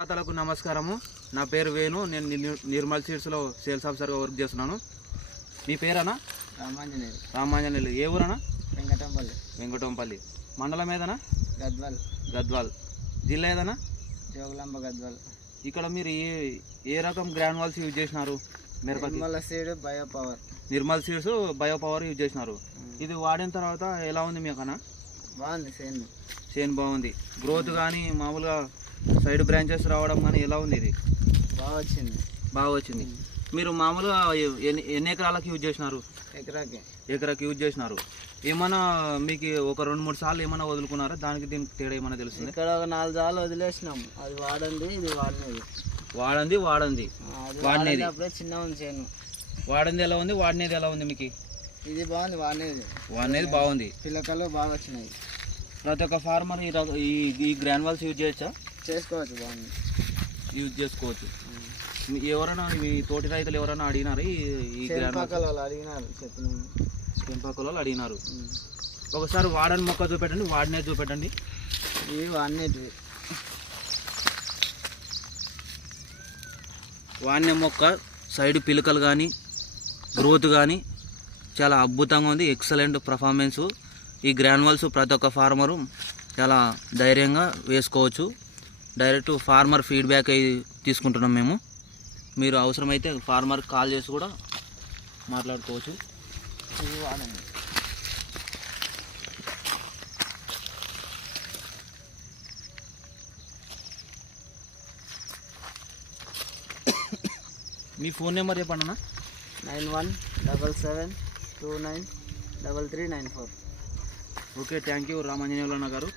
తాతలకు నమస్కారము. నా పేరు వేణు. నేను నిర్మల్ సీడ్స్లో సేల్స్ ఆఫీసర్గా వర్క్ చేస్తున్నాను. మీ పేరనా? రామాంజనేయులు. రామాంజనేయులు. ఏ ఊరనా? వెంకటంపల్లి. వెంకటంపల్లి. మండలం ఏదనా? గద్వాల్. గద్వాల్. జిల్లా ఏదనా? జోగులాంబ గద్వాల్. ఇక్కడ మీరు ఏ రకం గ్రాన్యువల్స్ యూజ్ చేసినారు? Nirmala seed bio power. Nirmal seeds bio power use చేసినారు. ఇది వాడిన తర్వాత ఎలా ఉంది మీకన్నా? బాగుంది. చేను బాగుంది. గ్రోత్ కానీ మామూలుగా సైడ్ బ్రాంచెస్ రావడం కానీ ఎలా ఉంది? ఇది బాగా వచ్చింది. మీరు మామూలుగా ఎన్ని ఎకరాలకు యూజ్ చేసినారు? ఎకరాకి యూజ్ చేసినారు. ఏమన్నా మీకు ఒక 2-3 సార్లు ఏమైనా వదులుకున్నారా? దానికి దీనికి తేడా ఏమైనా తెలుస్తుంది? ఇక్కడ ఒక 4 సార్లు వదిలేసినాం. అది వాడండి, ఇది వాడినది. వాడినది అప్పుడే చిన్న ఉంది చేను. వాడింది ఎలా ఉంది, వాడినది ఎలా ఉంది మీకు? ఇది బాగుంది. వాడినది బాగుంది. పిల్లకలు బాగా వచ్చినాయి. ప్రతి ఒక్క ఫార్మర్ ఈ గ్రాన్యువల్స్ యూజ్ చేయొచ్చా? చేసుకోవచ్చు. బాగుంది. యూజ్ చేసుకోవచ్చు. ఎవరైనా మీ తోటి రైతులు ఎవరైనా అడిగినారు? ఈ చెంపాకల వాళ్ళు అడిగినారు. ఒకసారి వాడని మొక్క చూపెట్టండి, వాడినే చూపెట్టండి. ఇవి వాడినవి. వాడిన మొక్క సైడ్ పిలకలు కానీ గ్రోత్ కానీ చాలా అద్భుతంగా ఉంది. Excellent performance. ఈ గ్రాన్యువల్స్ ప్రతి ఒక్క ఫార్మరు చాలా ధైర్యంగా వేసుకోవచ్చు. డైరెక్ట్ ఫార్మర్ ఫీడ్బ్యాక్ అయి తీసుకుంటున్నాం మేము. మీరు అవసరమైతే ఫార్మర్ కాల్ చేసి కూడా మాట్లాడుకోవచ్చు. ఇవి వాడండి. మీ ఫోన్ నెంబర్ చెప్పండి అన్న. 9177293394. ఓకే, థ్యాంక్ యూ రామాంజనేయులు అన్న గారు.